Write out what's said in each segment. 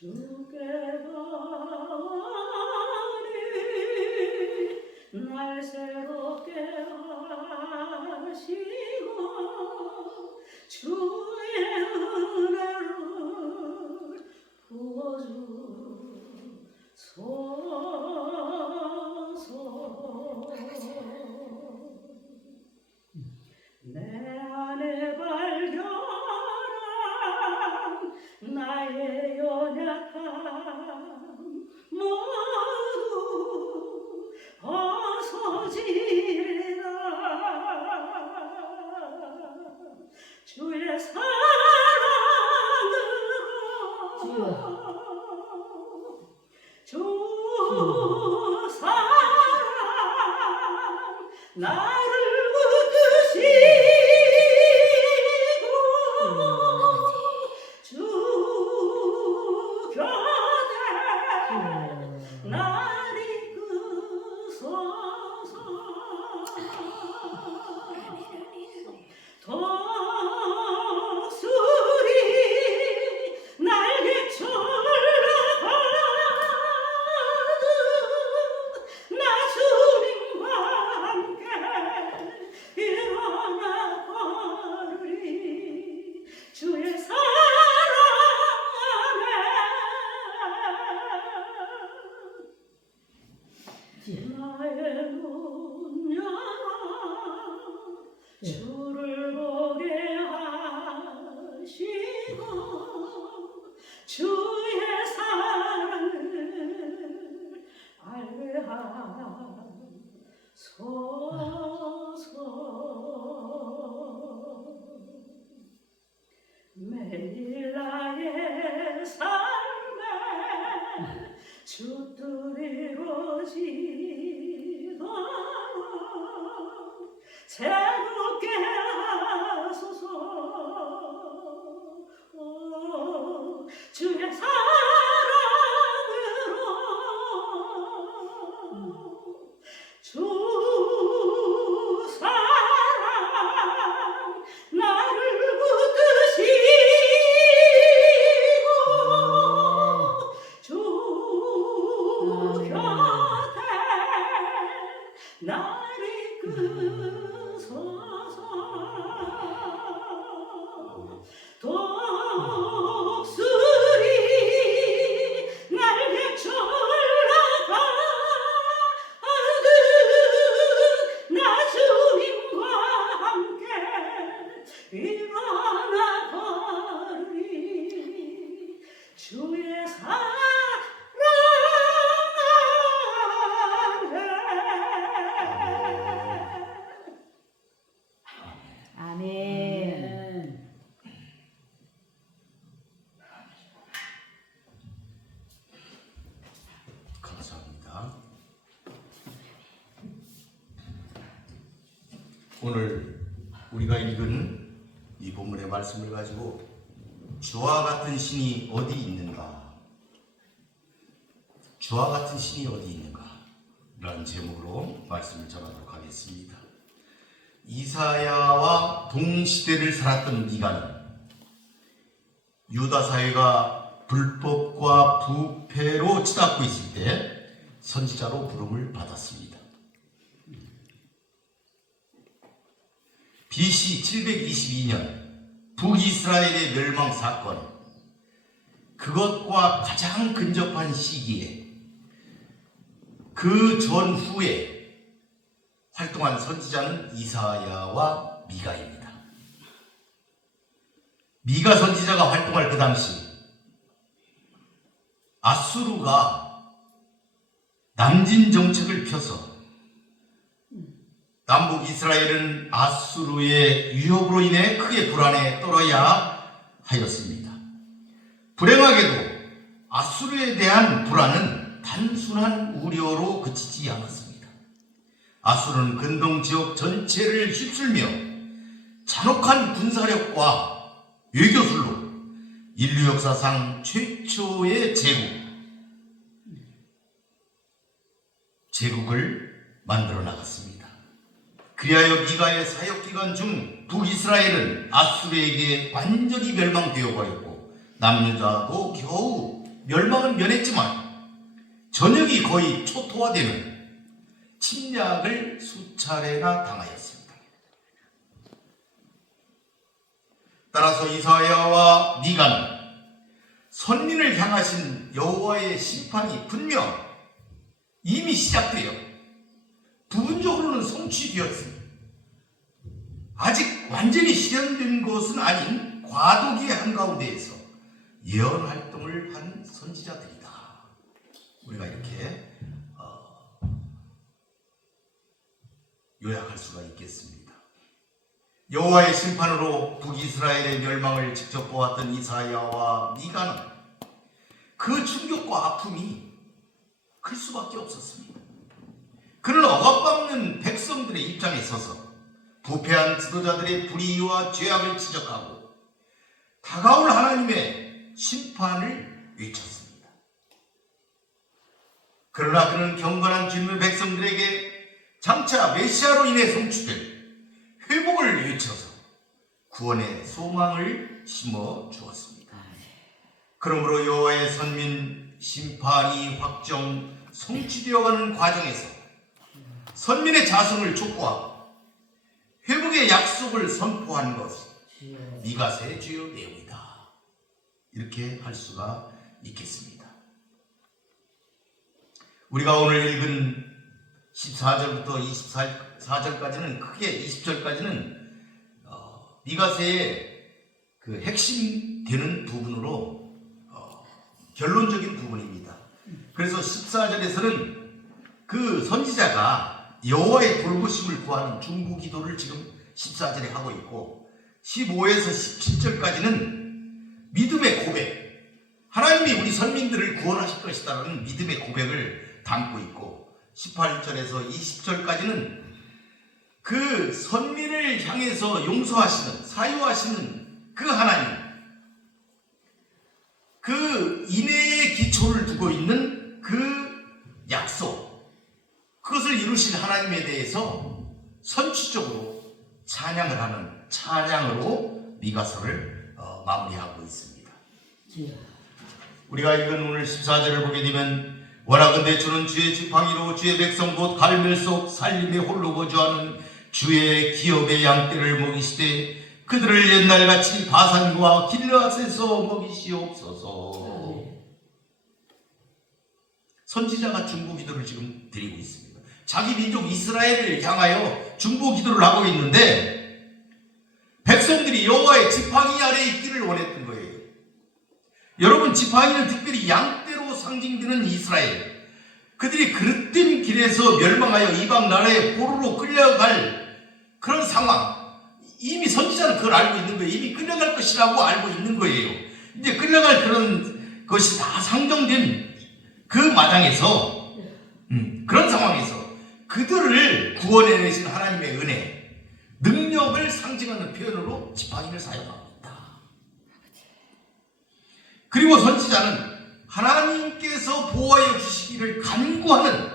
주께가니 날 새롭게 하시고 주의 은혜를 부어주소서. 내 안에 발견한 나의 연약함 모두 벗어지리라. 주의 사랑으로 주 사랑 나를 붙드시고 주 곁에 날 이끄소서. 독수리 날개쳐 주의 사랑 안에 나의 문 열어 주를 보게 하시고 주의 사랑을 알게 하소서. 매일 나의 삶에 주 뜻 이루어지도록 새롭게 하소서. 주의 사랑으로 주 사랑 나를 붙드시고 주 곁에 날 이끄소서. 독수리 날개쳐 올라가듯 나 주님과 함께 일어나 걸으리. 주의 사랑 아멘. 감사합니다. 오늘 우리가 읽은 이 본문의 말씀을 가지고 주와 같은 신이 어디 있는가? 주와 같은 신이 어디 있는가? 라는 제목으로 말씀을 전하도록 하겠습니다. 이사야와 동시대를 살았던 미가는 유다 사회가 불법과 부패로 치닫고 있을 때 선지자로 부름을 받았습니다. BC 722년 북이스라엘의 멸망 사건, 그것과 가장 근접한 시기에 그 전후에 활동한 선지자는 이사야와 미가입니다. 미가 선지자가 활동할 그 당시 아수르가 남진 정책을 펴서 남북 이스라엘은 아수르의 위협으로 인해 크게 불안에 떨어야 하였습니다. 불행하게도 아수르에 대한 불안은 단순한 우려로 그치지 않았습니다. 아수르는 근동 지역 전체를 휩쓸며 잔혹한 군사력과 외교술로 인류 역사상 최초의 제국을 만들어 나갔습니다. 그리하여 미가의 사역기간 중 북이스라엘은 아수르에게 완전히 멸망되어 버렸고 남유다도 겨우 멸망은 면했지만 전역이 거의 초토화되는 침략을 수차례나 당하였습니다. 따라서 이사야와 미가는 선민을 향하신 여호와의 심판이 분명 이미 시작되어 부분적으로는 성취되었습니다. 아직 완전히 실현된 것은 아닌 과도기의 한가운데에서 예언 활동을 한 선지자들이다. 우리가 이렇게 요약할 수가 있겠습니다. 여호와의 심판으로 북이스라엘의 멸망을 직접 보았던 이사야와 미가는 그 충격과 아픔이 클 수밖에 없었습니다. 그를 억압받는 백성들의 입장에 서서 부패한 지도자들의 불의와 죄악을 지적하고 다가올 하나님의 심판을 외쳤습니다. 그러나 그는 경건한 주님의 백성들에게 장차 메시아로 인해 성취될 회복을 외쳐서 구원의 소망을 심어 주었습니다. 그러므로 여호와의 선민 심판이 확정 성취되어가는 과정에서 선민의 자성을 촉구하고 회복의 약속을 선포한 것이 미가서의 주요 내용이다. 이렇게 할 수가 있겠습니다. 우리가 오늘 읽은 14절부터 24절까지는 크게 20절까지는 미가서의 그 핵심 되는 부분으로 결론적인 부분입니다. 그래서 14절에서는 그 선지자가 여호와의 돌보심을 구하는 중보 기도를 지금 14절에 하고 있고 15에서 17절까지는 믿음의 고백, 하나님이 우리 선민들을 구원하실 것이다라는 믿음의 고백을 담고 있고 18절에서 20절까지는 그 선민을 향해서 용서하시는, 사유하시는 그 하나님, 그 인애의 기초를 두고 있는 그 약속, 그것을 이루신 하나님에 대해서 선취적으로 찬양을 하는 찬양으로 미가서를 마무리하고 있습니다. 우리가 읽은 오늘 14절을 보게 되면 원하건대 주는 주의 지팡이로 주의 백성 곧 갈멜 속 살림에 홀로 거주하는 주의 기업의 양떼를 먹이시되 그들을 옛날같이 바산과 길르앗에서 먹이시옵소서. 선지자가 중보 기도를 지금 드리고 있습니다. 자기 민족 이스라엘을 향하여 중보 기도를 하고 있는데 백성들이 여호와의 지팡이 아래에 있기를 원했던 거예요. 여러분, 지팡이는 특별히 양떼로 상징되는 이스라엘, 그들이 그릇된 길에서 멸망하여 이방 나라에 포로로 끌려갈 그런 상황, 이미 선지자는 그걸 알고 있는 거예요. 이미 끌려갈 것이라고 알고 있는 거예요. 이제 끌려갈 그런 것이 다 상정된 그 마당에서 그런 상황에서 그들을 구원해내신 하나님의 은혜, 능력을 상징하는 표현으로 지팡이를 사용합니다. 그리고 선지자는 하나님께서 보호하여 주시기를 간구하는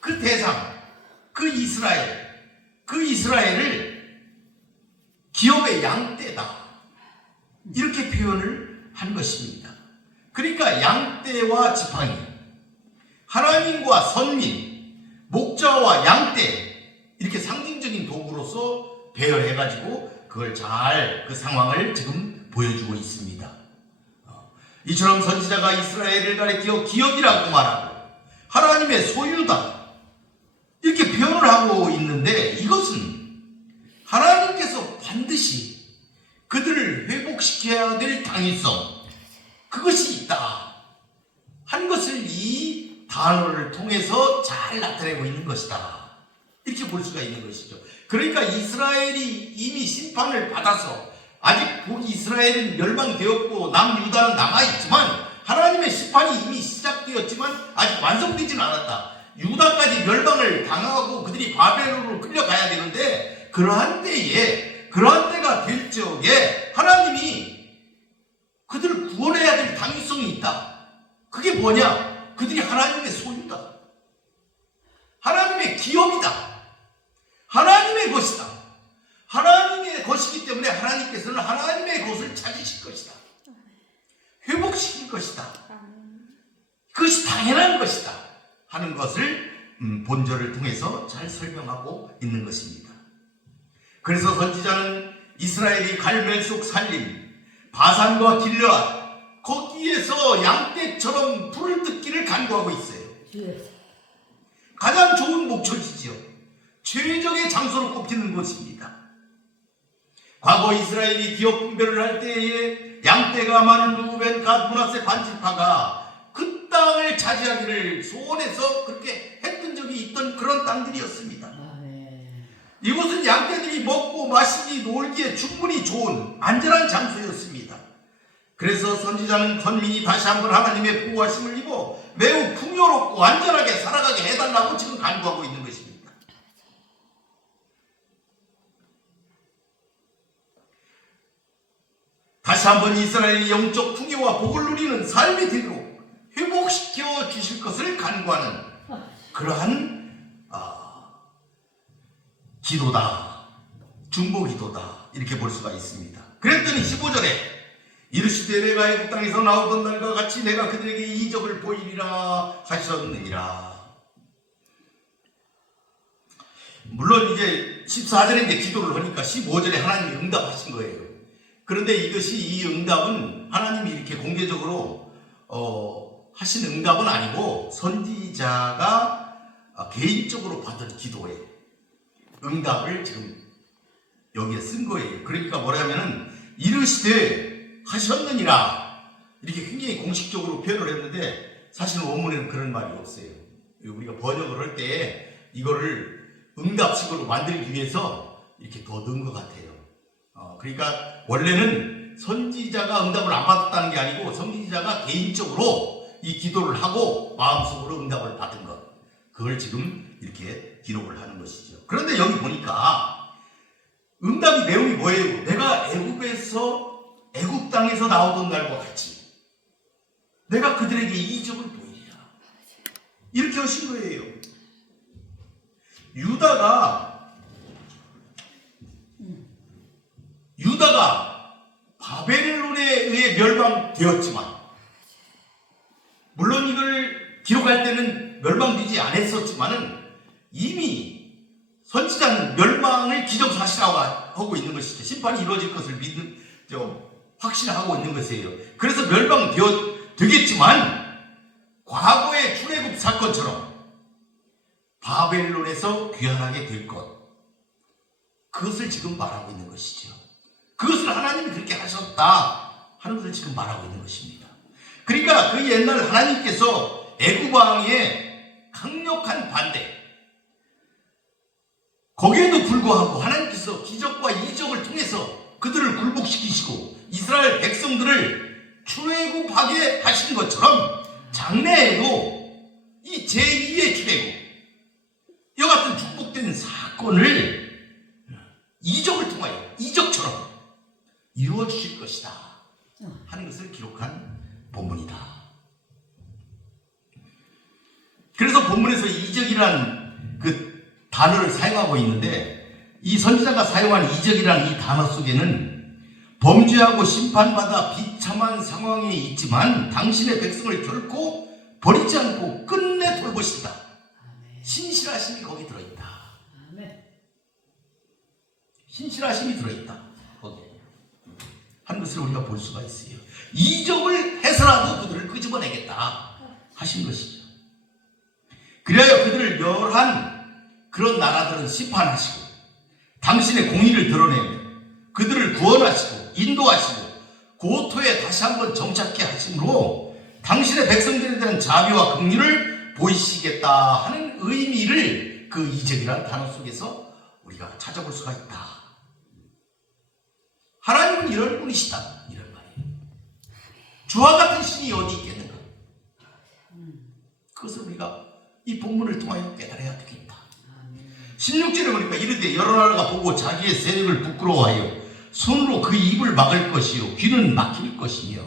그 대상, 그 이스라엘을 기업의 양떼다, 이렇게 표현을 한 것입니다. 그러니까 양떼와 지팡이, 하나님과 선민, 목자와 양떼, 이렇게 상징적인 도구로서 배열해가지고 그걸 잘 그 상황을 지금 보여주고 있습니다. 이처럼 선지자가 이스라엘을 가리켜 기업이라고 말하고 하나님의 소유다, 이렇게 표현을 하고 있는데, 이것은 하나님께서 반드시 그들을 회복시켜야 될 당위성, 그것이 있다 한 것을 이 단어를 통해서 잘 나타내고 있는 것이다, 이렇게 볼 수가 있는 것이죠. 그러니까 이스라엘이 이미 심판을 받아서 아직 북이스라엘은 멸망되었고 남유다는 남아있지만 하나님의 심판이 이미 시작되었지만 아직 완성되지는 않았다. 유다까지 멸망을 당하고 그들이 바벨론으로 끌려가야 되는데, 그러한 때가 될 적에 하나님이 그들을 구원해야 될 당위성이 있다. 그게 뭐냐? 그들이 하나님의 소유다, 하나님의 기업이다, 하나님의 것이다. 하나님의 것이기 때문에 하나님께서는 하나님의 것을 찾으실 것이다, 회복시킬 것이다. 이것이 당연한 것이다 하는 것을 본절을 통해서 잘 설명하고 있는 것입니다. 그래서 선지자는 이스라엘이 갈멜 속 살림, 바산과 길르앗 거기에서 양떼처럼 불을 뜯기를 간구하고 있어요. 가장 좋은 목초지지요. 최적의 장소로 꼽히는 곳입니다. 과거 이스라엘이 기업 분배를 할 때에 양떼가 많은 루벤, 갓, 므낫세 반지파가 그 땅을 차지하기를 소원해서 그렇게 했던 적이 있던 그런 땅들이었습니다. 이곳은 양떼들이 먹고 마시기 놀기에 충분히 좋은 안전한 장소였습니다. 그래서 선지자는 선민이 다시 한번 하나님의 보호하심을 입어 매우 풍요롭고 안전하게 살아가게 해달라고 지금 간구하고 있는 것입니다. 다시 한번 이스라엘의 영적 풍요와 복을 누리는 삶이 되도록 회복시켜 주실 것을 간구하는 그러한 기도다, 중보 기도다 이렇게 볼 수가 있습니다. 그랬더니 15절에 이르시되 내가 애굽 땅에서 나오던 날과 같이 내가 그들에게 이적을 보이리라 하셨느니라. 물론 이제 14절에 이제 기도를 하니까 15절에 하나님이 응답하신 거예요. 그런데 이것이 이 응답은 하나님이 이렇게 공개적으로 하신 응답은 아니고 선지자가 개인적으로 받은 기도예요. 응답을 지금 여기에 쓴 거예요. 그러니까 뭐냐면은 이르시되 하셨느니라 이렇게 굉장히 공식적으로 표현을 했는데 사실은 원문에는 그런 말이 없어요. 우리가 번역을 할 때 이거를 응답식으로 만들기 위해서 이렇게 더 넣은 것 같아요. 그러니까 원래는 선지자가 응답을 안 받았다는 게 아니고 선지자가 개인적으로 이 기도를 하고 마음속으로 응답을 받은 것, 그걸 지금 이렇게 기록을 하는 것이죠. 그런데 여기 보니까 응답의 내용이 뭐예요? 내가 애굽 땅에서 나오던 날과 같이 내가 그들에게 이적을 보이리라 이렇게 하신 거예요. 유다가 바벨론에 의해 멸망되었지만 물론 이걸 기록할 때는 멸망되지 않았었지만은 이미 선지자는 멸망을 기정사실화하고 하고 있는 것이죠. 심판이 이루어질 것을 확신하고 있는 것이에요. 그래서 멸망되겠지만 과거의 출애굽 사건처럼 바벨론에서 귀환하게 될 것, 그것을 지금 말하고 있는 것이죠. 그것을 하나님이 그렇게 하셨다 하는 것을 지금 말하고 있는 것입니다. 그러니까 그 옛날 하나님께서 애굽 왕의 강력한 반대, 거기에도 불구하고 하나님께서 기적과 이적을 통해서 그들을 굴복시키시고 이스라엘 백성들을 출애굽하게 하신 것처럼 장래에도 이 제2의 출애굽, 이와 같은 축복된 사건을 이적을 통하여 이적처럼 이루어 주실 것이다 하는 것을 기록한 본문이다. 그래서 본문에서 이적이란 그 단어를 사용하고 있는데 이 선지자가 사용한 이적이라는 이 단어 속에는 범죄하고 심판받아 비참한 상황에 있지만 당신의 백성을 결코 버리지 않고 끝내 돌보신다. 신실하심이 거기 들어있다. 신실하심이 들어있다. 거기에 한 것을 우리가 볼 수가 있어요. 이적을 해서라도 그들을 끄집어내겠다 하신 것이죠. 그리하여 그들을 멸한 그런 나라들은 심판하시고 당신의 공의를 드러내며 그들을 구원하시고 인도하시고 고토에 다시 한번 정착케 하심으로 당신의 백성들에 대한 자비와 긍휼을 보이시겠다 하는 의미를 그 이적이라는 단어 속에서 우리가 찾아볼 수가 있다. 하나님은 이런 분이시다, 이런 말이에요. 주와 같은 신이 어디 있겠는가? 그것을 우리가 이 본문을 통하여 깨달아야 되겠다. 16절에 보니까 이르되 여러 나라가 보고 자기의 세력을 부끄러워하여 손으로 그 입을 막을 것이요 귀는 막힐 것이며.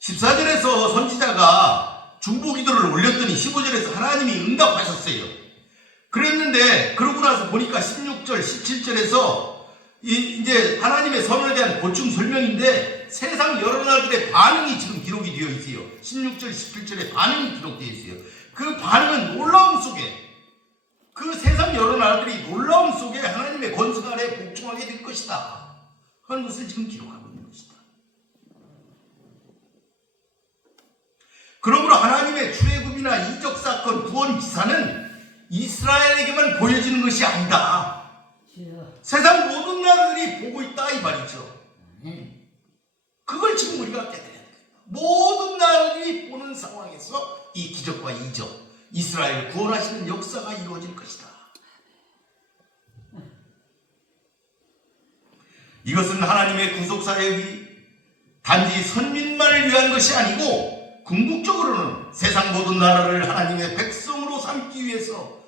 14절에서 선지자가 중보기도를 올렸더니 15절에서 하나님이 응답하셨어요. 그랬는데 그러고 나서 보니까 16절 17절에서 이제 하나님의 선언에 대한 보충 설명인데 세상 여러 나라들의 반응이 지금 기록이 되어 있어요. 16절, 17절에 반응이 기록되어 있어요. 그 반응은 놀라움 속에 그 세상 여러 나라들이 놀라움 속에 하나님의 권세 아래 복종하게 될 것이다 하는 것을 지금 기록하고 있는 것이다. 그러므로 하나님의 출애굽이나 이적 사건, 구원 기사는 이스라엘에게만 보여지는 것이 아니다. 세상 모든 나라들이 보고 있다 이 말이죠. 그걸 지금 우리가 깨달아야 됩니다. 모든 나라들이 보는 상황에서 이 기적과 이적, 이스라엘을 구원하시는 역사가 이루어질 것이다. 이것은 하나님의 구속사역이 단지 선민만을 위한 것이 아니고 궁극적으로는 세상 모든 나라를 하나님의 백성으로 삼기 위해서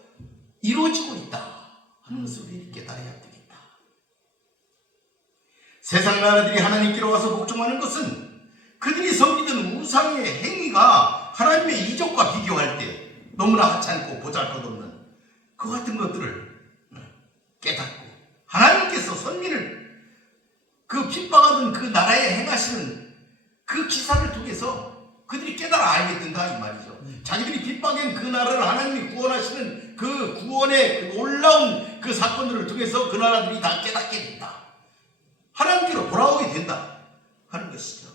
이루어지고 있다 하는 것을 우리 깨달아야 되겠다. 세상 나라들이 하나님께로 와서 복종하는 것은 그들이 섬기던 우상의 행위가 하나님의 이적과 비교할 때 너무나 하찮고 보잘것없는 그 같은 것들을 깨닫고 하나님께서 선민을 그 핍박하던 그 나라에 행하시는 그 기사를 통해서 그들이 깨달아 알게 된다 이 말이죠. 자기들이 핍박한 그 나라를 하나님이 구원하시는 그 구원의 놀라운 그 사건들을 통해서 그 나라들이 다 깨닫게 된다. 하나님께로 돌아오게 된다 하는 것이죠.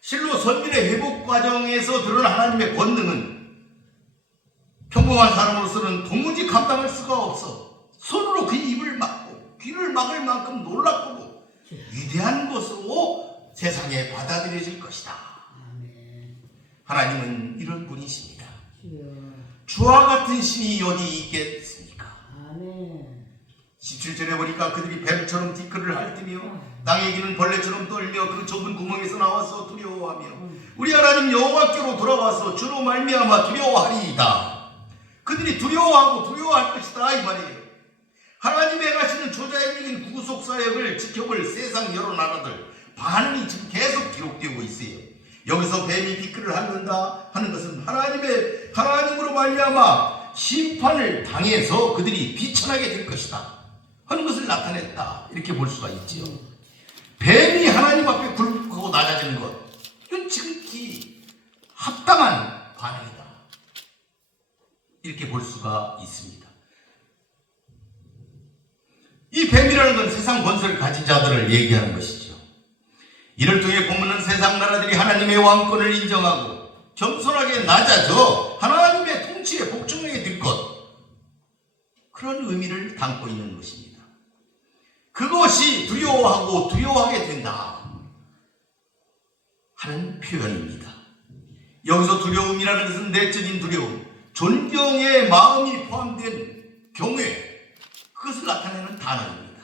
실로 선민의 회복 과정에서 드러난 하나님의 권능은 평범한 사람으로서는 도무지 감당할 수가 없어 손으로 그 입을 막고 귀를 막을 만큼 놀랍고 위대한 것으로 세상에 받아들여질 것이다. 하나님은 이런 분이십니다. 주와 같은 신이 어디 있겠습니까? 17절에 보니까 그들이 뱀처럼 티끌을 핥으며 땅에 기는 벌레처럼 떨며 그 좁은 구멍에서 나와서 두려워하며 우리 하나님 여호와께로 돌아와서 주로 말미암아 두려워하리이다. 그들이 두려워할 것이다 이 말이에요. 하나님이 행하시는 조자의적인 구속사역을 지켜볼 세상 여러 나라들 반응이 지금 계속 기록되고 있어요. 여기서 뱀이 티끌을 핥는다 하는 것은 하나님으로 말미암아 심판을 당해서 그들이 비천하게 될 것이다 하는 것을 나타냈다 이렇게 볼 수가 있지요. 뱀이 하나님 앞에 굴복하고 낮아지는 것 이건 지극히 합당한 반응이다 이렇게 볼 수가 있습니다. 이 뱀이라는 건 세상 권세를 가진 자들을 얘기하는 것이죠. 이를 통해 본문은 세상 나라들이 하나님의 왕권을 인정하고 겸손하게 낮아져 하나님의 통치에 복종하게 될 것 그런 의미를 담고 있는 것입니다. 그것이 두려워하게 된다 하는 표현입니다. 여기서 두려움이라는 것은 내적인 두려움, 존경의 마음이 포함된 경외 그것을 나타내는 단어입니다.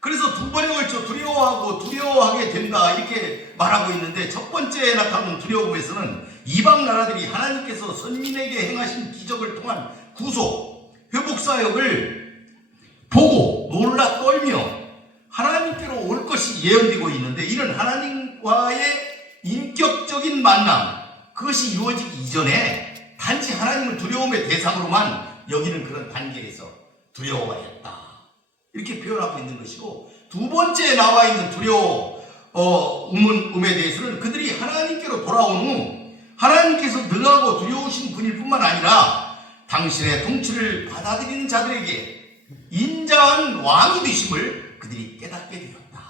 그래서 두 번에 걸쳐 두려워하게 된다 이렇게 말하고 있는데 첫 번째에 나타나는 두려움에서는 이방 나라들이 하나님께서 선민에게 행하신 기적을 통한 구속, 회복사역을 보고 놀라 떨며 하나님께로 올 것이 예언되고 있는데 이런 하나님과의 인격적인 만남 그것이 이루어지기 이전에 단지 하나님을 두려움의 대상으로만 여기는 그런 단계에서 두려워했다 이렇게 표현하고 있는 것이고 두 번째에 나와 있는 두려움에 대해서는 그들이 하나님께로 돌아온 후 하나님께서 능하고 두려우신 분일 뿐만 아니라 당신의 통치를 받아들이는 자들에게 인자한 왕이 되심을 그들이 깨닫게 되었다.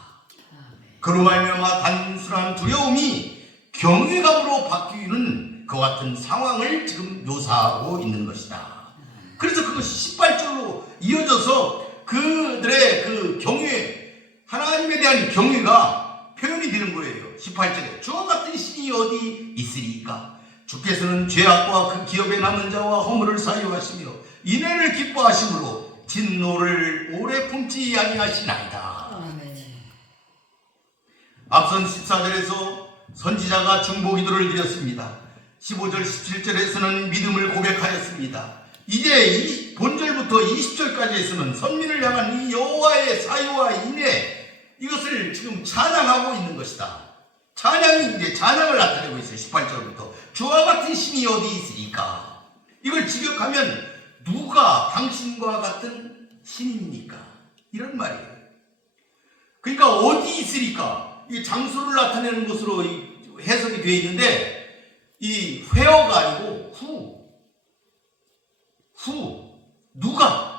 그로 말미암아 단순한 두려움이 경외감으로 바뀌는 그 같은 상황을 지금 묘사하고 있는 것이다. 그래서 그것이 18절로 이어져서 그들의 그 경외, 하나님에 대한 경외가 표현이 되는 거예요. 18절에 주와 같은 신이 어디 있으리까? 주께서는 죄악과 그 기업에 남은 자와 허물을 사유하시며 인애를 기뻐하심으로 진노를 오래 품지 아니하시나이다. 앞선 14절에서 선지자가 중보기도를 드렸습니다. 15절 17절에서는 믿음을 고백하였습니다. 이제 본절부터 20절까지에서는 선민을 향한 이 여호와의 사유와 인애 이것을 지금 찬양하고 있는 것이다. 찬양을 나타내고 있어요. 18절부터 주와 같은 신이 어디 있으리까? 이걸 직역하면 누가 당신과 같은 신입니까? 이런 말이에요. 그러니까 어디 있으리까? 이 장소를 나타내는 것으로 해석이 되어 있는데 이 where가 아니고 who 누가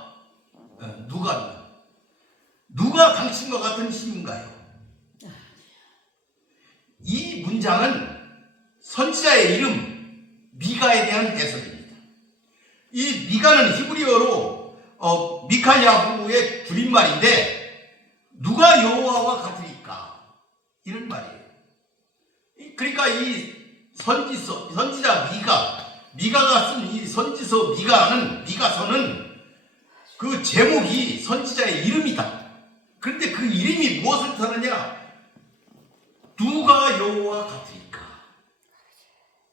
당신과 같은 신인가요? 이 문장은 선지자의 이름 미가에 대한 해석입니다. 이 미가는 히브리어로 미카야후의 줄임말인데 누가 여호와와 같으리까? 이런 말이에요. 그러니까 이 선지자 미가가 쓴 이 선지서 미가서는 그 제목이 선지자의 이름이다. 그런데 그 이름이 무엇을 뜻하느냐? 누가 여호와 같으리까?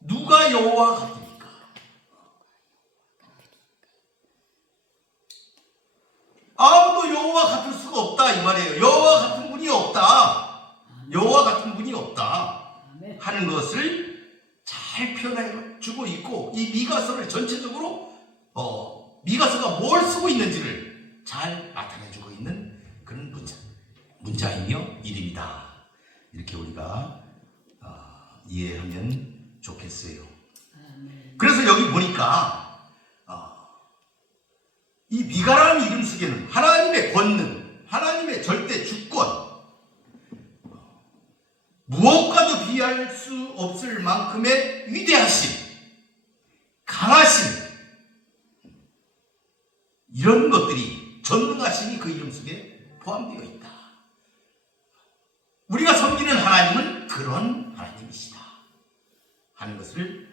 누가 여호와 같으리까? 아무도 여호와 같을 수가 없다 이 말이에요. 여호와 같은 분이 없다. 여호와 같은 분이 없다 하는 것을 잘 표현해 주고 있고, 이 미가서를 전체적으로 미가서가 뭘 쓰고 있는지를 잘 나타내 주고 있는 그런 문자이며 이름이다. 이렇게 우리가 이해하면 좋겠어요. 그래서 여기 보니까 이 미가라는 이름 속에는 하나님의 권능, 하나님의 절대 주권, 무엇과도 비할 수 없을 만큼의 위대하심, 강하심, 이런 것들이, 전능하심이 그 이름 속에 포함되어 있다. 우리가 섬기는 하나님은 그런 하나님이시다 하는 것을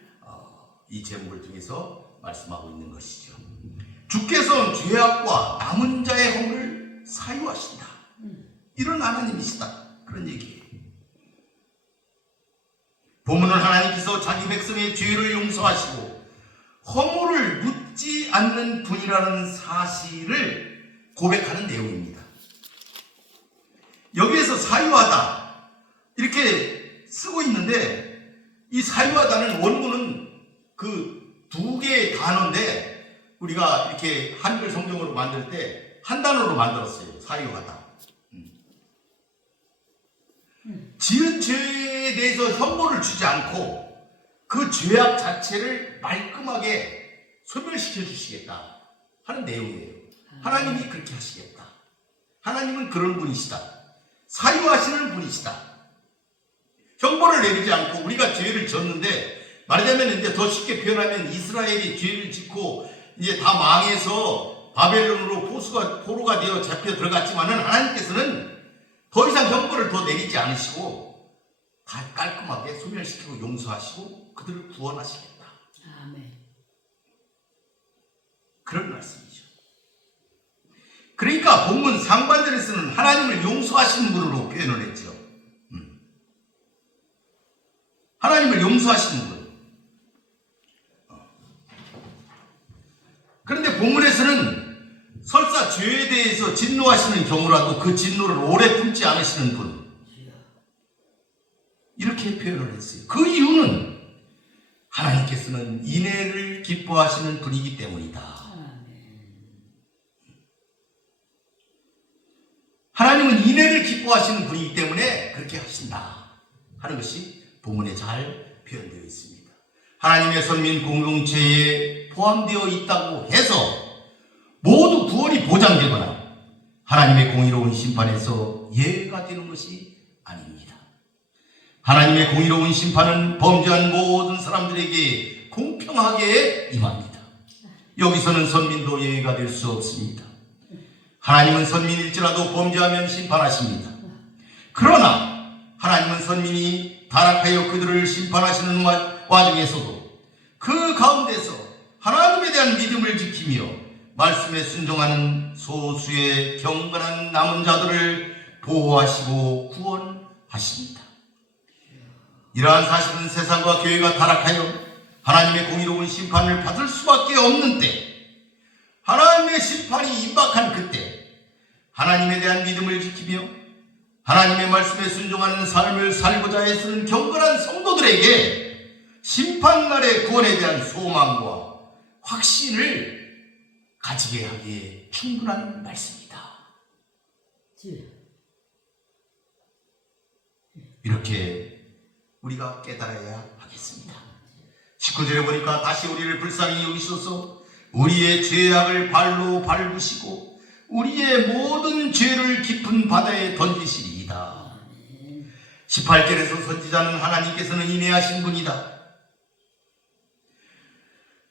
이 제목을 통해서 말씀하고 있는 것이죠. 주께서 죄악과 남은 자의 허물을 사유하신다. 이런 하나님이시다. 그런 얘기예요. 본문은 하나님께서 자기 백성의 죄를 용서하시고 허물을 묻지 않는 분이라는 사실을 고백하는 내용입니다. 여기에서 사유하다 이렇게 쓰고 있는데, 이 사유하다는 원문은 그 두 개의 단어인데 우리가 이렇게 한글 성경으로 만들 때 한 단어로 만들었어요. 사유하다. 지은 죄에 대해서 형벌을 주지 않고 그 죄악 자체를 말끔하게 소멸시켜 주시겠다 하는 내용이에요. 하나님이 그렇게 하시겠다. 하나님은 그런 분이시다. 사유하시는 분이시다. 형벌을 내리지 않고 우리가 죄를 졌는데, 말하자면 이제 더 쉽게 표현하면 이스라엘이 죄를 짓고 이제 다 망해서 바벨론으로 포로가 되어 잡혀 들어갔지만은 하나님께서는 더 이상 형벌을 더 내리지 않으시고 다 깔끔하게 소멸시키고 용서하시고 그들을 구원하시겠다. 아멘. 그런 말씀이죠. 그러니까 본문 상반절에서는 하나님을 용서하시는 분으로 표현을 했죠. 하나님을 용서하시는 분. 그런데 본문에서는 설사 죄에 대해서 진노하시는 경우라도 그 진노를 오래 품지 않으시는 분, 이렇게 표현을 했어요. 그 이유는 하나님께서는 인애를 기뻐하시는 분이기 때문이다. 하나님은 인애를 기뻐하시는 분이기 때문에 그렇게 하신다 하는 것이 본문에 잘 표현되어 있습니다. 하나님의 선민 공동체에 포함되어 있다고 해서 모두 구원이 보장되거나 하나님의 공의로운 심판에서 예외가 되는 것이 아닙니다. 하나님의 공의로운 심판은 범죄한 모든 사람들에게 공평하게 임합니다. 여기서는 선민도 예외가 될 수 없습니다. 하나님은 선민일지라도 범죄하면 심판하십니다. 그러나 하나님은 선민이 타락하여 그들을 심판하시는 와중에서도 그 가운데서 하나님에 대한 믿음을 지키며 말씀에 순종하는 소수의 경건한 남은 자들을 보호하시고 구원하십니다. 이러한 사실은 세상과 교회가 타락하여 하나님의 공의로운 심판을 받을 수밖에 없는 때, 하나님의 심판이 임박한 그때 하나님에 대한 믿음을 지키며 하나님의 말씀에 순종하는 삶을 살고자 애쓰는 경건한 성도들에게 심판날의 구원에 대한 소망과 확신을 가지게 하기에 충분한 말씀이다 이렇게 우리가 깨달아야 하겠습니다. 19절에 보니까 다시 우리를 불쌍히 여기셔서 우리의 죄악을 발로 밟으시고 우리의 모든 죄를 깊은 바다에 던지시리이다. 18절에서 선지자는 하나님께서는 인애하신 분이다.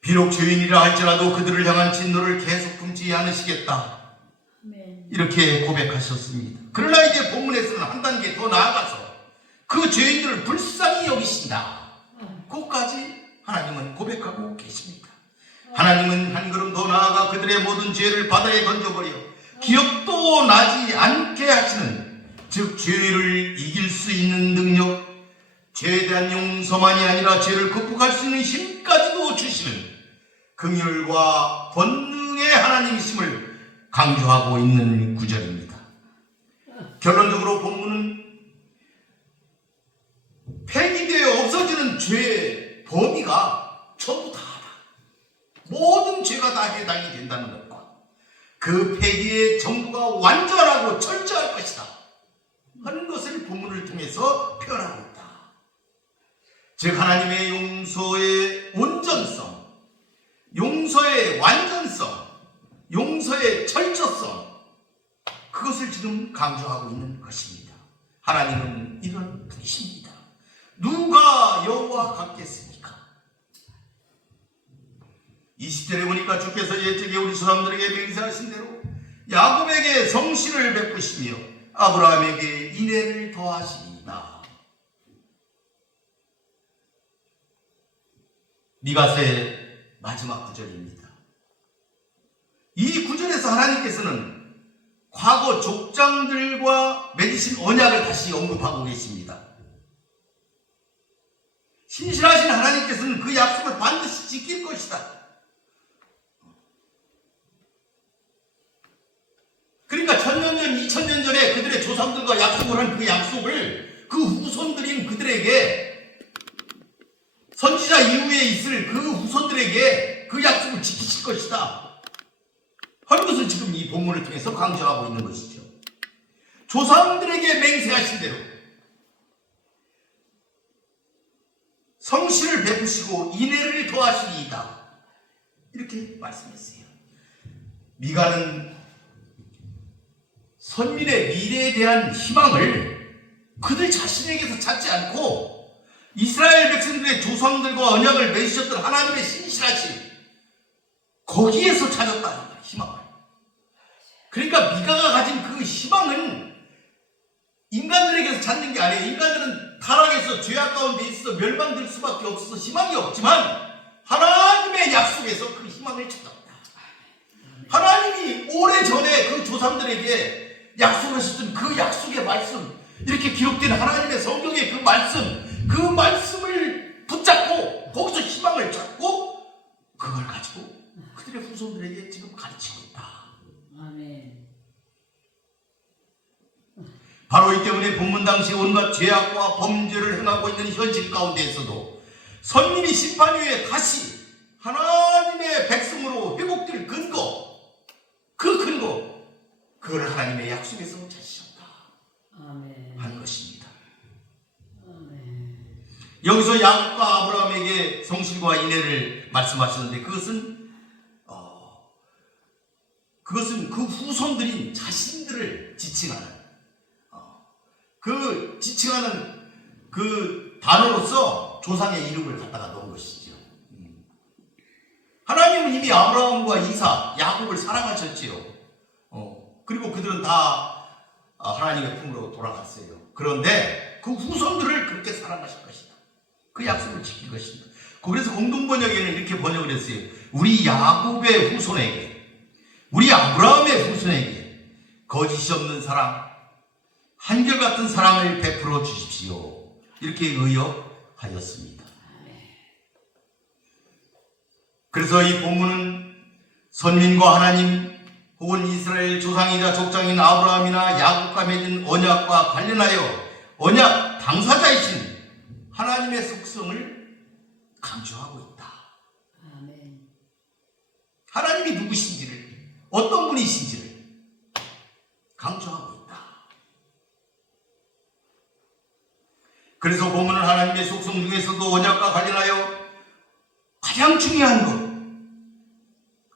비록 죄인이라 할지라도 그들을 향한 진노를 계속 품지 않으시겠다. 이렇게 고백하셨습니다. 그러나 이제 본문에서는 한 단계 더 나아가서 그 죄인들을 불쌍히 여기신다. 그것까지 하나님은 고백하고 계십니다. 하나님은 한 걸음 더 나아가 그들의 모든 죄를 바다에 던져버려 기억도 나지 않게 하시는, 즉 죄를 이길 수 있는 능력, 죄에 대한 용서만이 아니라 죄를 극복할 수 있는 힘까지도 주시는 긍휼과 권능의 하나님이심을 강조하고 있는 구절입니다. 결론적으로 본문은 폐기되어 없어지는 죄의 범위가 전부 다하다. 모든 죄가 다 해당이 된다는 것과 그 폐기의 정도가 완전하고 철저할 것이다 하는 것을 본문을 통해서 표현하고 있다. 즉 하나님의 용서의 온전성, 용서의 완전성, 용서의 철저성, 그것을 지금 강조하고 있는 것입니다. 하나님은 이런 분이십니다. 누가 여호와 같겠습니까? 20절에 보니까 주께서 옛적에 우리 조상들에게 맹세하신 대로 야곱에게 성실을 베푸시며 아브라함에게 인애를 더하시리이다. 미가서의 마지막 구절입니다. 이 구절에서 하나님께서는 과거 족장들과 맺으신 언약을 다시 언급하고 계십니다. 신실하신 하나님께서는 그 약속을 반드시 지킬 것이다. 그러니까 1000년 전, 2000년 전에 그들의 조상들과 약속을 한 그 약속을 그 후손들인 그들에게, 선지자 이후에 있을 그 후손들에게 그 약속을 지키실 것이다 하는 것을 지금 이 본문을 통해서 강조하고 있는 것이죠. 조상들에게 맹세하신 대로 성실을 베푸시고 인애를 더하시리이다, 이렇게 말씀했어요. 미가는 선민의 미래에 대한 희망을 그들 자신에게서 찾지 않고 이스라엘 백성들의 조상들과 언약을 맺으셨던 하나님의 신실하심, 거기에서 찾았다, 희망을. 그러니까 미가가 가진 그 희망은 인간들에게서 찾는 게 아니에요. 인간들은 타락해서 죄악 가운데 있어 멸망될 수밖에 없어서 희망이 없지만 하나님의 약속에서 그 희망을 찾았다. 하나님이 오래전에 그 조상들에게 약속하셨던 그 약속의 말씀, 이렇게 기록된 하나님의 성경의 그 말씀을 붙잡고 거기서 희망을 찾고 그걸 가지고 그들의 후손들에게 지금 가르치고 있다. 아멘. 바로 이 때문에 본문 당시 온갖 죄악과 범죄를 행하고 있는 현실 가운데에서도 선민이 심판 후에 다시 하나님의 백성으로 회복될 근거, 그 근거, 그걸 하나님의 약속에서 찾으셨다 하는 것입니다. 여기서 야곱과 아브라함에게 성실과 인애를 말씀하셨는데 그것은 그 후손들인 자신들을 지칭하는 그 단어로서 조상의 이름을 갖다가 넣은 것이죠. 하나님은 이미 아브라함과 이삭, 야곱을 사랑하셨지요. 그리고 그들은 다 하나님의 품으로 돌아갔어요. 그런데 그 후손들을 그렇게 사랑하실 것이다. 그 약속을 지킬 것입니다. 그래서 공동번역에는 이렇게 번역을 했어요. 우리 야곱의 후손에게, 우리 아브라함의 후손에게 거짓이 없는 사랑, 한결같은 사랑을 베풀어 주십시오. 이렇게 의역하였습니다. 그래서 이 본문은 선민과 하나님 혹은 이스라엘 조상이자 족장인 아브라함이나 야곱과 맺은 언약과 관련하여 언약 당사자이신 하나님의 속성을 강조하고 있다. 하나님이 누구신지를, 어떤 분이신지를 강조하고 있다. 그래서 보면은 하나님의 속성 중에서도 언약과 관련하여 가장 중요한 것,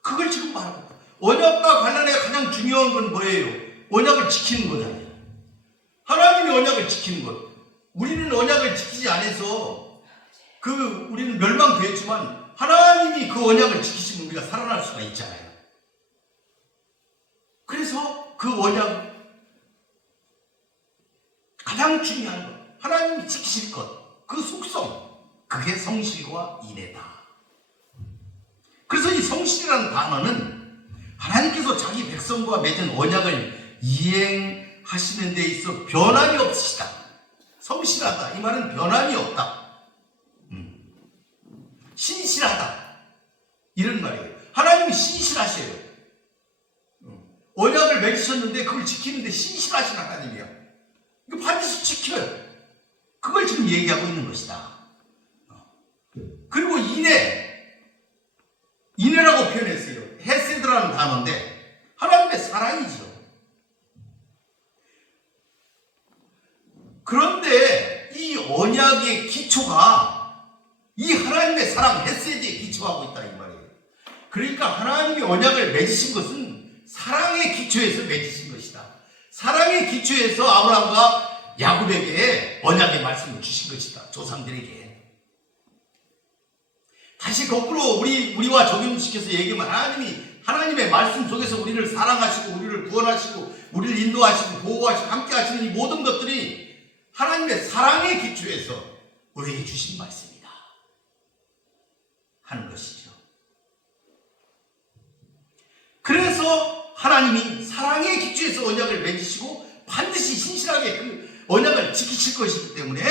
그걸 지금 말합니다. 언약과 관련해 가장 중요한 건 뭐예요? 언약을 지키는 거잖아요. 하나님이 언약을 지키는 것. 우리는 언약을 지키지 않아서 우리는 멸망되었지만 하나님이 그 언약을 지키시면 우리가 살아날 수가 있잖아요. 그래서 그 언약, 가장 중요한 것, 하나님이 지키실 것, 그 속성, 그게 성실과 인애다. 그래서 이 성실이라는 단어는 하나님께서 자기 백성과 맺은 언약을 이행하시는 데 있어 변함이 없으시다. 성실하다, 이 말은 변함이 없다. 신실하다, 이런 말이에요. 하나님이 신실하셔요. 언약을 맺으셨는데 그걸 지키는데 신실하신 하나님이에요. 이거 반드시 지켜요. 그걸 지금 얘기하고 있는 것이다. 그리고 인애라고 표현했어요. 헤세드라는 단어인데 하나님의 사랑이죠. 그런데 이 언약의 기초가 이 하나님의 사랑, 헤세드에 기초하고 있다, 이 말이에요. 그러니까 하나님이 언약을 맺으신 것은 사랑의 기초에서 맺으신 것이다. 사랑의 기초에서 아브라함과 야곱에게 언약의 말씀을 주신 것이다. 조상들에게. 다시 거꾸로 우리와 적용시켜서 얘기하면 하나님의 말씀 속에서 우리를 사랑하시고 우리를 구원하시고 우리를 인도하시고 보호하시고 함께 하시는 이 모든 것들이 하나님의 사랑의 기초에서 우리에게 주신 말씀이다 하는 것이죠. 그래서 하나님이 사랑의 기초에서 언약을 맺으시고 반드시 신실하게 그 언약을 지키실 것이기 때문에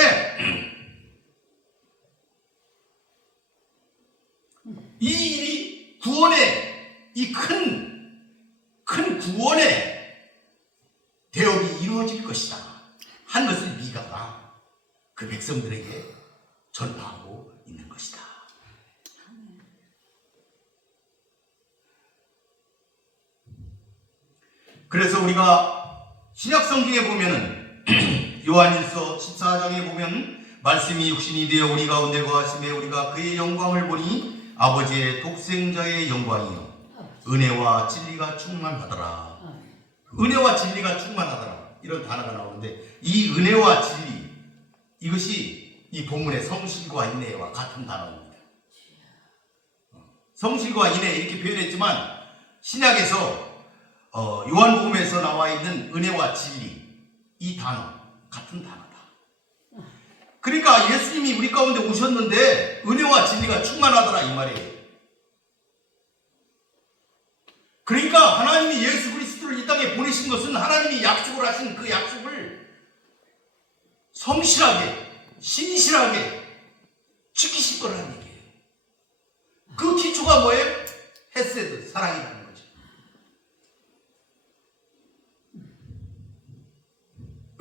이 일이 구원의, 이 큰 구원의 대업이 이루어질 것이다 한 것을 미가가 그 백성들에게 전파하고 있는 것이다. 그래서 우리가 신약성경에 보면은 요한일서 14장에 보면 말씀이 육신이 되어 우리 가운데 거하심에 우리가 그의 영광을 보니 아버지의 독생자의 영광이요 은혜와 진리가 충만하더라. 은혜와 진리가 충만하더라, 이런 단어가 나오는데 이 은혜와 진리, 이것이 이 본문의 성실과 인애와 같은 단어입니다. 성실과 인애 이렇게 표현했지만 신약에서 요한복음에서 나와 있는 은혜와 진리, 이 단어 같은 단어다. 그러니까 예수님이 우리 가운데 오셨는데 은혜와 진리가 충만하더라, 이 말이에요. 그러니까 하나님이 예수 그리스도를 이 땅에 보내신 것은 하나님이 약속을 하신 그 약속을 성실하게, 신실하게 지키실 거라는 얘기예요. 그 기초가 뭐예요? 헤세드, 사랑이라는 거죠.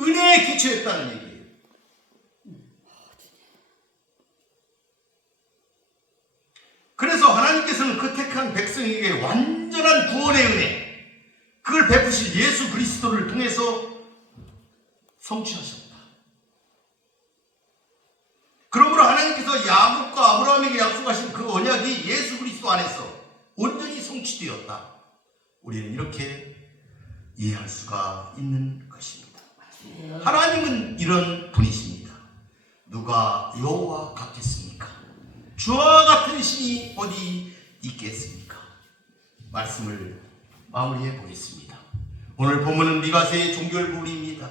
은혜에 기초했다는 얘기예요. 그래서 하나님께서는 그 택한 백성에게 완전한 구원의 은혜, 그걸 베푸실 예수 그리스도를 통해서 성취하셨다. 그러므로 하나님께서 야곱과 아브라함에게 약속하신 그 언약이 예수 그리스도 안에서 온전히 성취되었다. 우리는 이렇게 이해할 수가 있는 것입니다. 하나님은 이런 분이십니다. 누가 여호와 같겠습니까? 주와 같은 신이 어디 있겠습니까? 말씀을 마무리해 보겠습니다. 오늘 본문은 미가서의 종결부입니다.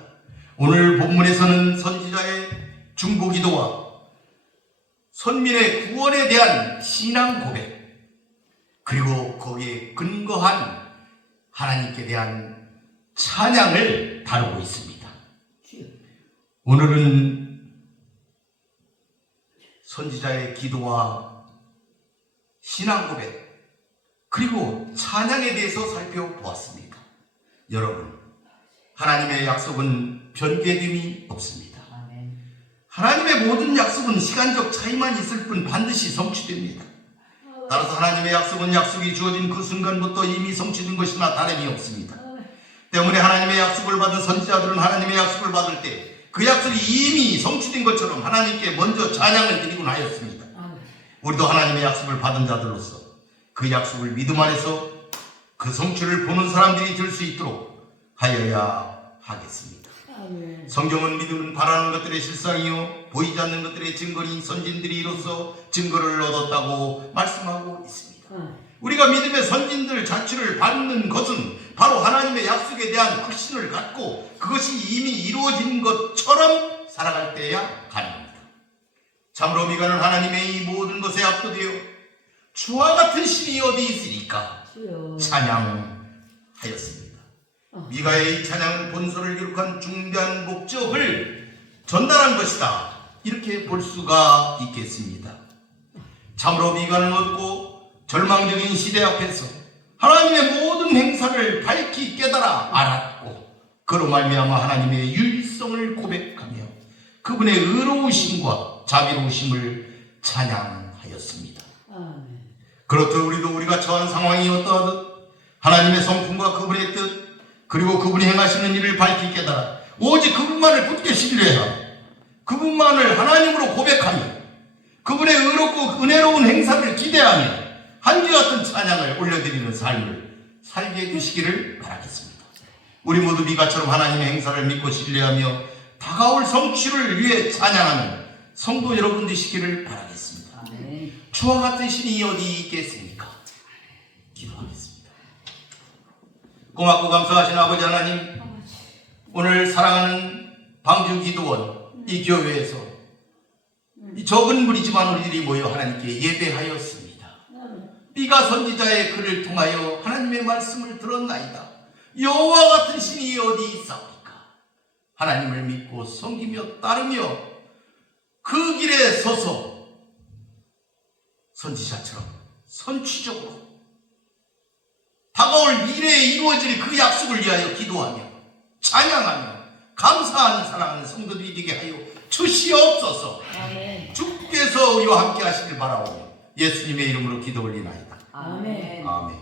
오늘 본문에서는 선지자의 중보기도와 선민의 구원에 대한 신앙 고백, 그리고 거기에 근거한 하나님께 대한 찬양을 다루고 있습니다. 오늘은 선지자의 기도와 신앙 고백, 그리고 찬양에 대해서 살펴보았습니다. 여러분, 하나님의 약속은 변개됨이 없습니다. 하나님의 모든 약속은 시간적 차이만 있을 뿐 반드시 성취됩니다. 따라서 하나님의 약속은 약속이 주어진 그 순간부터 이미 성취된 것이나 다름이 없습니다. 때문에 하나님의 약속을 받은 선지자들은 하나님의 약속을 받을 때 그 약속이 이미 성취된 것처럼 하나님께 먼저 찬양을 드리곤 하였습니다. 우리도 하나님의 약속을 받은 자들로서 그 약속을 믿음 안에서 그 성취를 보는 사람들이 될 수 있도록 하여야 하겠습니다. 아멘. 성경은 믿음은 바라는 것들의 실상이요 보이지 않는 것들의 증거인 선진들이 이로써 증거를 얻었다고 말씀하고 있습니다. 우리가 믿음의 선진들 자취를 받는 것은 바로 하나님의 약속에 대한 확신을 갖고 그것이 이미 이루어진 것처럼 살아갈 때야 가능합니다. 참으로 미가는 하나님의 이 모든 것에 압도되어 주와 같은 신이 어디 있으니까 주여. 찬양하였습니다. 미가의 이 찬양은 본서를 기록한 중대한 목적을 전달한 것이다. 이렇게 볼 수가 있겠습니다. 참으로 미가는 얻고 절망적인 시대 앞에서 하나님의 모든 행사를 밝히 깨달아 알았고 그로 말미암아 하나님의 유일성을 고백하며 그분의 의로우심과 자비로우심을 찬양하였습니다. 아멘. 그렇듯 우리도 우리가 처한 상황이 어떠하든 하나님의 성품과 그분의 뜻 그리고 그분이 행하시는 일을 밝히 깨달아 오직 그분만을 굳게 신뢰하며 그분만을 하나님으로 고백하며 그분의 의롭고 은혜로운 행사를 기대하며 한결같은 찬양을 올려드리는 삶을 살게 해주시기를 바라겠습니다. 우리 모두 미가처럼 하나님의 행사를 믿고 신뢰하며 다가올 성취를 위해 찬양하는 성도 여러분 되시기를 바라겠습니다. 아멘. 주와 같은 신이 어디 있겠습니까? 기도하겠습니다. 고맙고 감사하신 아버지 하나님, 오늘 사랑하는 방주 기도원 이 교회에서 이 적은 무리지만 우리들이 모여 하나님께 예배하였습니다. 미가 선지자의 글을 통하여 하나님의 말씀을 들었나이다. 여호와 같은 신이 어디 있사옵니까? 하나님을 믿고 섬기며 따르며 그 길에 서서 선지자처럼 선취적으로 다가올 미래에 이루어질 그 약속을 위하여 기도하며 찬양하며 감사하는 사랑하는 성도들이 되게 하여 주시옵소서. 아멘. 주께서 우리와 함께 하시길 바라오며 예수님의 이름으로 기도 올리나이다. 아멘. 아멘.